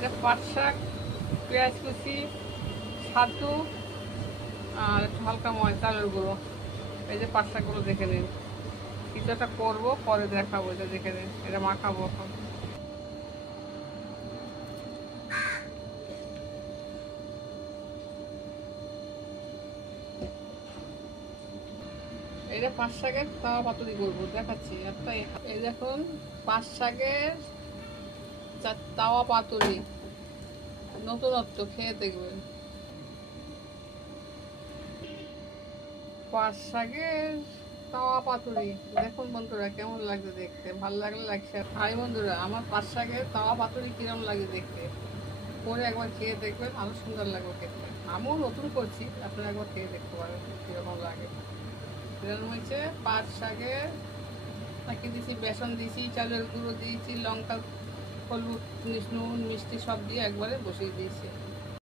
এটা পাট শাক, পেঁয়াজ কুচি, ছাতু আর একটু হালকা চালের গুঁড়ো। এই যে পাট শাকগুলো দেখে নিন। কিছু একটা করবো, পরে দেখাবো। এটা দেখে নিন, এটা মাখাবো এখন। এই যে পাট শাকের তাওয়া পাতুরি করবো, দেখাচ্ছি একটা। এই দেখুন, পাট শাকের তাওয়া পাতুরি, নতুনত্ব, খেয়ে দেখবেন। পাট শাকের তাওয়া পাতুরি দেখুন বন্ধুরা, কেমন লাগছে দেখতে। ভালো লাগলে লাইক শেয়ার। হাই বন্ধুরা, আমার পাট শাকের তাওয়া পাতুরি কিরম লাগে দেখতে, করে একবার খেয়ে দেখবেন, আরো সুন্দর লাগবে খেতে। আমিও নতুন করছি, আপনারা একবার খেয়ে দেখতে পারেন কিরকম লাগে। এরকম হয়েছে পাট শাকের, তাকে দিয়েছি বেসন, দিয়েছি চালের গুঁড়ো, দিয়েছি লঙ্কা, হলুদ, নুন, মিষ্টি সব দিয়ে একবারে বসিয়ে দিয়েছি।